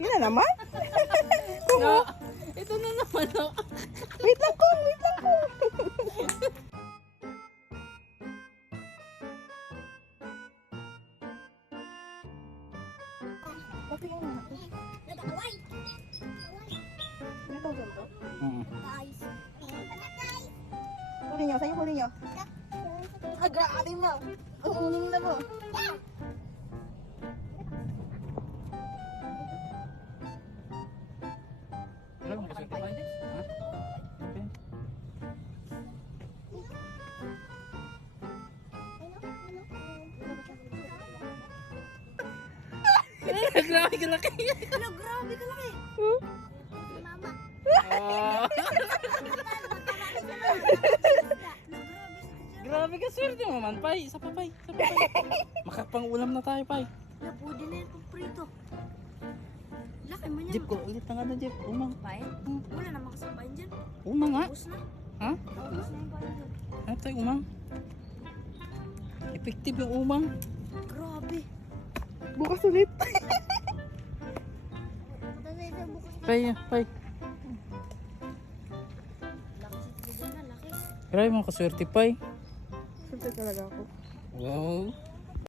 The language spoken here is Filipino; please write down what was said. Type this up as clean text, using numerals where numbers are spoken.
Yun na naman. No, ito na naman. No. Wait lang ko, wait lang ko. Pati yun na. Ito, ganito. Huli nyo, sa'yo huli nyo. Grabe mo. Ang uning na mo. Wala mo kasi tayo. Ha? Okay. Grabe ka laki. Grabe ka laki. Mama. Oh. Grabe ka, swerte mo man, Pai. Isa pa, Pai. Isa pa, Pai. Makapang-ulam na tayo, Pai. Pwede na yung prito. Laki mo niya. Jeep ko, ulit na nga na, Jeep. Umang. Pain? Wala namang kasabayan dyan. Umang nga. Ubus na. Ha? Ubus na yung pain dyan. Ano tayo, umang? Effective yung umang. Grabe. Bukas ulit. Punta sa isang bukas na. Pai, Pai. Laki sa tiga dyan na, laki. Grabe mo kaswerte, Pai. Sunod talaga ako. Wow.